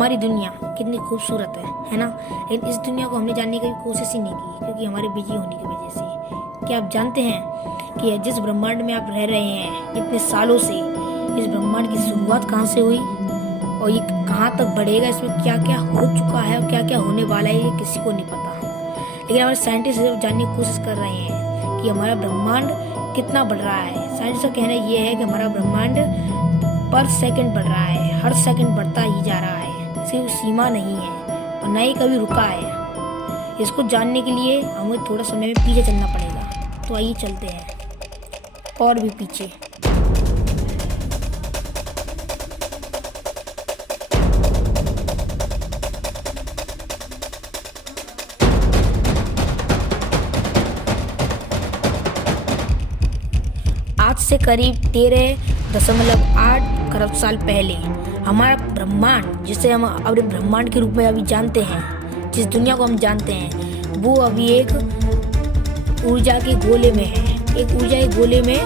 हमारी दुनिया कितनी खूबसूरत है ना। लेकिन इस दुनिया को हमने जानने की कोशिश ही नहीं की, क्योंकि हमारे बिजी होने की वजह से। क्या आप जानते हैं कि जिस ब्रह्मांड में आप रह रहे हैं इतने सालों से, इस ब्रह्मांड की शुरुआत कहाँ से हुई और ये कहाँ तक बढ़ेगा, इसमें क्या क्या हो चुका है और क्या क्या होने वाला है, ये किसी को नहीं पता। लेकिन हमारे साइंटिस्ट जानने की कोशिश कर रहे हैं कि हमारा ब्रह्मांड कितना बढ़ रहा है। साइंटिस्ट का कहना ये है कि हमारा ब्रह्मांड पर सेकंड बढ़ रहा है, हर सेकंड बढ़ता ही जा रहा है, इसकी कोई सीमा नहीं है और न ही कभी रुका है। इसको जानने के लिए हमें थोड़ा समय में पीछे चलना पड़ेगा। तो आइए चलते हैं और भी पीछे। आज से करीब 13.8 खरब साल पहले हमारा ब्रह्मांड, जिसे हम अपने ब्रह्मांड के रूप में अभी जानते हैं, जिस दुनिया को हम जानते हैं, वो अभी एक ऊर्जा के गोले में है। एक ऊर्जा के गोले में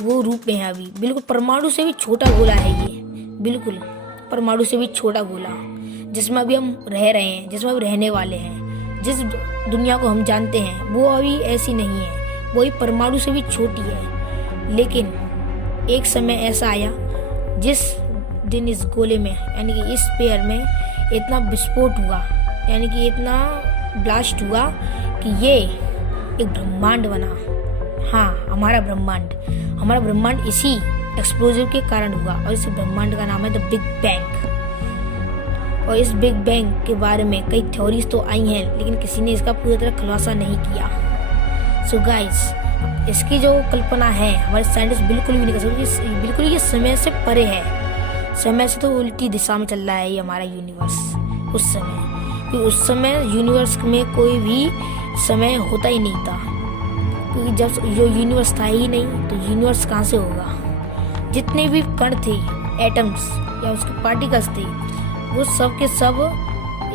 वो रूप में है अभी। बिल्कुल परमाणु से भी छोटा गोला है ये, बिल्कुल परमाणु से भी छोटा गोला, जिसमें अभी हम रह रहे हैं, जिसमें अभी रहने वाले हैं। जिस दुनिया को हम जानते हैं वो अभी ऐसी नहीं है, वही परमाणु से भी छोटी है। लेकिन एक समय ऐसा आया जिस दिन इस गोले में, यानी कि इस पेयर में इतना विस्फोट हुआ, यानी कि इतना ब्लास्ट हुआ कि ये एक ब्रह्मांड बना। हाँ, हमारा ब्रह्मांड इसी एक्सप्लोजन के कारण हुआ और इस ब्रह्मांड का नाम है द बिग बैंग। और इस बिग बैंग के बारे में कई थ्योरीज तो आई हैं, लेकिन किसी ने इसका पूरी तरह खुलासा नहीं किया। सो गाइस, इसकी जो कल्पना है हमारे साइंटिस्ट बिल्कुल भी नहीं कर सकते। बिल्कुल ये समय से परे है, समय से तो उल्टी दिशा में चल रहा है ये हमारा यूनिवर्स। उस समय यूनिवर्स में कोई भी समय होता ही नहीं था, क्योंकि जब जो यूनिवर्स था ही नहीं तो यूनिवर्स कहाँ से होगा। जितने भी कण थे, एटम्स या उसके पार्टिकल्स थे, वो सब के सब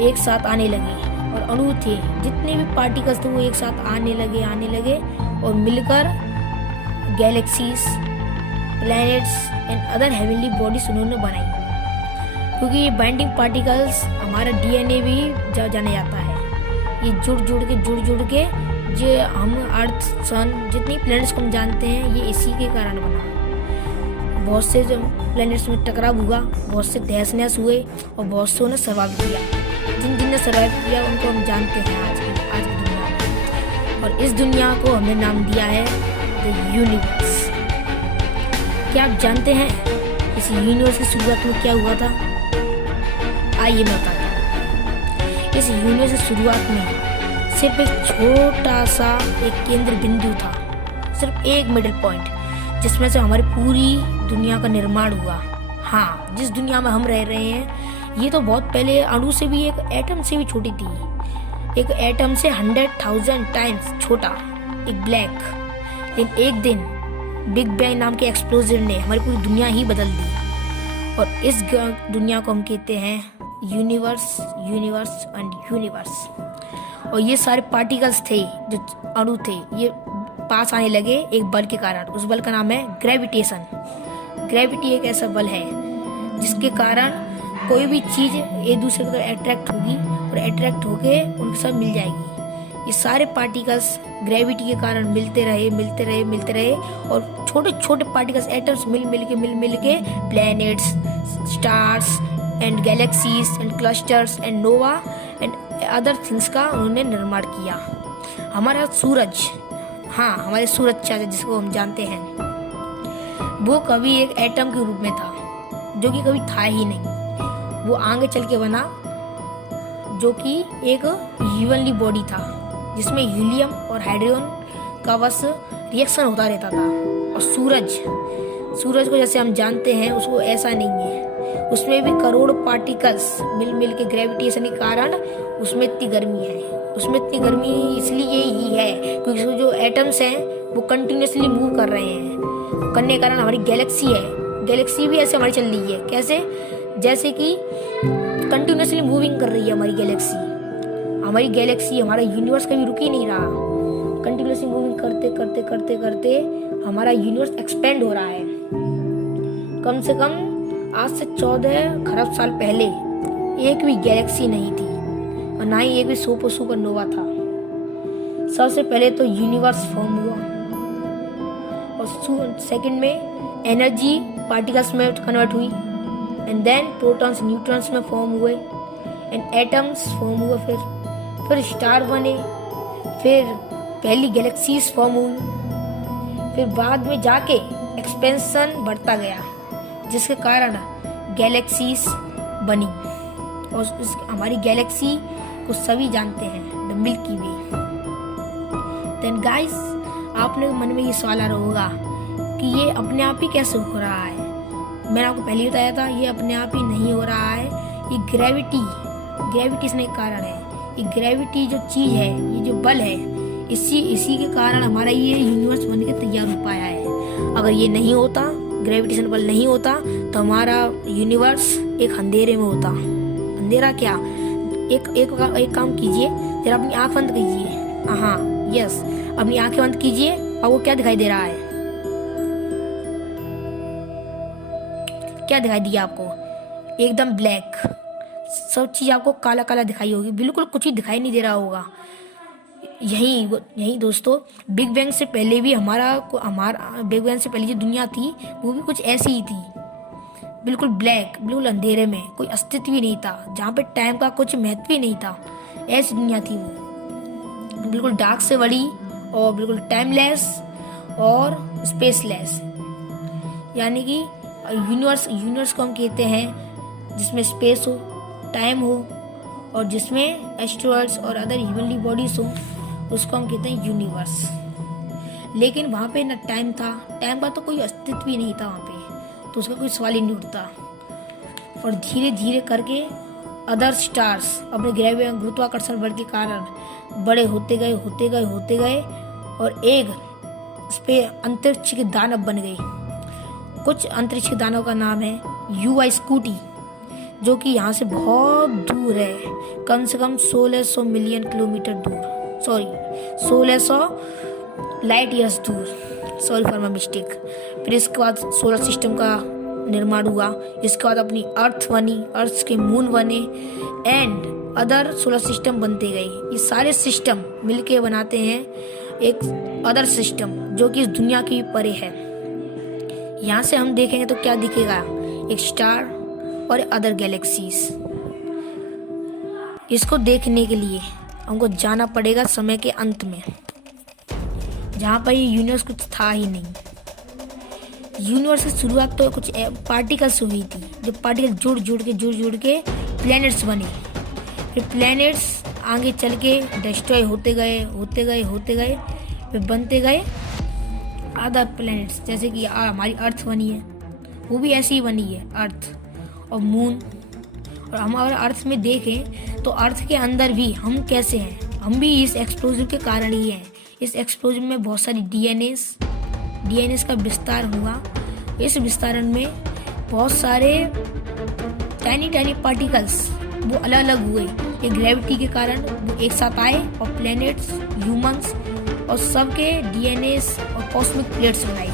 एक साथ आने लगे, और अणु थे, जितने भी पार्टिकल्स थे वो एक साथ आने लगे और मिलकर galaxies, planets and other heavenly bodies उन्होंने बनाई। क्योंकि ये बाइंडिंग पार्टिकल्स हमारा डीएनए भी जाना जाता है। ये जुड़ के जो हम अर्थ, सन, जितनी प्लैनेट्स को हम जानते हैं, ये इसी के कारण बना। बहुत से जो प्लैनेट्स में टकराव हुआ, बहुत से तहस नहस हुए और बहुत से उन्हें सर्वाइव किया। जिन सर्वाइव किया उनको हम जानते हैं आज की दुनिया में। और इस दुनिया को हमने नाम दिया है द यूनिवर्स। क्या आप जानते हैं इस यूनिवर्स की शुरुआत में क्या हुआ था? आइए मैं बताता हूँ। इस यूनिवर्स की शुरुआत में सिर्फ एक छोटा सा एक केंद्र बिंदु था, सिर्फ एक मिडिल पॉइंट, जिसमें से हमारी पूरी दुनिया का निर्माण हुआ। हाँ, जिस दुनिया में हम रह रहे हैं ये तो बहुत पहले अणु से भी, एक एटम से भी छोटी थी, एक एटम से 100,000 टाइम्स छोटा, एक ब्लैक। लेकिन एक दिन बिग बैंग नाम के एक्सप्लोजन ने हमारी पूरी दुनिया ही बदल दी, और इस दुनिया को हम कहते हैं यूनिवर्स एंड यूनिवर्स। और ये सारे पार्टिकल्स थे, जो अणु थे, ये पास आने लगे एक बल के कारण। उस बल का नाम है ग्रेविटेशन। ग्रेविटी एक ऐसा बल है जिसके कारण कोई भी चीज एक दूसरे को अट्रैक्ट होगी और अट्रैक्ट होके उनके साथ मिल जाएगी। ये सारे पार्टिकल्स ग्रेविटी के कारण मिलते रहे और छोटे छोटे पार्टिकल्स, एटम्स मिल के planets, stars and galaxies and clusters and Nova and other things का उन्होंने निर्माण किया। हमारा सूरज, हाँ, हमारे सूरज चाचा जिसको हम जानते हैं, वो कभी एक एटम के रूप में था, जो कि कभी था ही नहीं। वो आगे चल के बना, जो कि एक हीवनली बॉडी था, जिसमें हीलियम और हाइड्रोजन का बस रिएक्शन होता रहता था। और सूरज को जैसे हम जानते हैं, उसको ऐसा नहीं है, उसमें भी करोड़ों पार्टिकल्स मिल के ग्रेविटेशन के कारण उसमें इतनी गर्मी है। उसमें इतनी गर्मी इसलिए ही है क्योंकि उसमें जो एटम्स हैं वो कंटिन्यूसली मूव कर रहे हैं। करने के कारण हमारी गैलेक्सी भी ऐसे हमारी चल रही है। कैसे? जैसे कि कंटिन्यूसली मूविंग कर रही है हमारी गैलेक्सी। हमारा यूनिवर्स कभी रुक ही नहीं रहा, कंटिन्यूसली मूविंग करते हमारा यूनिवर्स एक्सपेंड हो रहा है। कम से कम आज से 14 खरब साल पहले एक भी गैलेक्सी नहीं थी और ना ही एक भी सुपरनोवा था। सबसे पहले तो यूनिवर्स फॉर्म हुआ और सेकंड में एनर्जी पार्टिकल्स में कन्वर्ट हुई एंड देन प्रोटॉन्स न्यूट्रॉन्स में फॉर्म हुए एंड एटम्स फॉर्म हुए, फिर स्टार बने, फिर पहली गैलेक्सीज फॉर्म हुई, फिर बाद में जाके एक्सपेंशन बढ़ता गया जिसके कारण गैलेक्सीज बनी और हमारी गैलेक्सी को सभी जानते हैं, the Milky Way. Then guys, आपने मन में ये सवाल आ रहा होगा कि ये अपने आप ही कैसे हो रहा है। मैंने आपको पहले ही बताया था, ये अपने आप ही नहीं हो रहा है, ये ग्रेविटेशन के कारण है। ये ग्रेविटी जो चीज है, ये जो बल है, इसी के कारण हमारा ये यूनिवर्स बन के तैयार हो पाया है। अगर ये नहीं होता, ग्रेविटेशन बल नहीं होता, तो हमारा यूनिवर्स एक अंधेरे में होता। अंधेरा क्या, एक काम कीजिए, जरा अपनी आंख बंद कीजिए। हाँ यस, अपनी आंखें बंद कीजिए। आपको क्या दिखाई दे रहा है? क्या दिखाई दिया आपको? एकदम ब्लैक, सब चीज आपको काला काला दिखाई होगी, बिल्कुल कुछ भी दिखाई नहीं दे रहा होगा। यही दोस्तों, बिग बैंग से पहले भी हमारा बिग बैंग से पहले जो दुनिया थी वो भी कुछ ऐसी ही थी, बिल्कुल ब्लैक, बिल्कुल अंधेरे में, कोई अस्तित्व भी नहीं था, जहाँ पे टाइम का कुछ महत्व ही नहीं था। ऐसी दुनिया थी वो, बिल्कुल डार्क से बड़ी और बिल्कुल टाइमलेस और स्पेसलेस। यानी कि यूनिवर्स को हम कहते हैं जिसमें स्पेस हो, टाइम हो और जिसमें एस्ट्रॉइड्स और अदर हेवनली बॉडीज हो, उसको हम कहते हैं यूनिवर्स। लेकिन वहाँ पे ना टाइम था, टाइम का तो कोई अस्तित्व ही नहीं था वहाँ पे, तो उसका कोई सवाल ही नहीं उठता। और धीरे धीरे करके अदर स्टार्स अपने गुरुत्वाकर्षण बल के कारण बड़े होते गए और एक अंतरिक्ष के दानव बन गए। कुछ अंतरिक्ष के दानव का नाम है युवा स्कूटी, जो कि यहाँ से बहुत दूर है, कम से कम 1600 मिलियन किलोमीटर दूर, 1600 लाइट ईयर्स दूर, सॉरी फॉर माय मिस्टेक। फिर इसके बाद सोलर सिस्टम का निर्माण हुआ, इसके बाद अपनी अर्थ बनी, अर्थ के मून बने एंड अदर सोलर सिस्टम बनते गए। ये सारे सिस्टम मिलके बनाते हैं एक अदर सिस्टम जो कि इस दुनिया की परे है। यहाँ से हम देखेंगे तो क्या दिखेगा, एक स्टार और अदर गैलेक्सीज। इसको देखने के लिए हमको जाना पड़ेगा समय के अंत में, जहाँ पर ये यूनिवर्स कुछ था ही नहीं। यूनिवर्स की शुरुआत तो कुछ पार्टिकल्स हुई थी, जो पार्टिकल जुड़ के प्लैनेट्स बने। फिर प्लैनेट्स आगे चल के डिस्ट्रॉय होते गए, फिर बनते गए अदर प्लैनेट्स, जैसे कि हमारी अर्थ बनी है, वो भी ऐसी ही बनी है, अर्थ और मून। और हम अगर अर्थ में देखें तो अर्थ के अंदर भी हम कैसे हैं, हम भी इस एक्सप्लोजन के कारण ही हैं। इस एक्सप्लोजन में बहुत सारी डीएनएस का विस्तार हुआ। इस विस्तारण में बहुत सारे टाइनी पार्टिकल्स वो अलग अलग हुए। ये ग्रेविटी के कारण वो एक साथ आए और प्लैनेट्स, ह्यूमंस और सबके डीएनएस और कॉस्मिक प्लेट्स बनाई,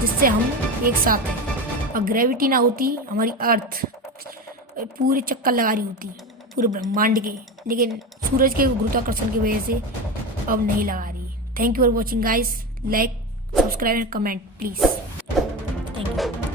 जिससे हम एक साथ हैं। और ग्रेविटी ना होती, हमारी अर्थ पूरे चक्कर लगा रही होती पूरे ब्रह्मांड के, लेकिन सूरज के गुरुत्वाकर्षण की वजह से अब नहीं लगा रही। Thank you for watching guys, like, subscribe and comment please. Thank you.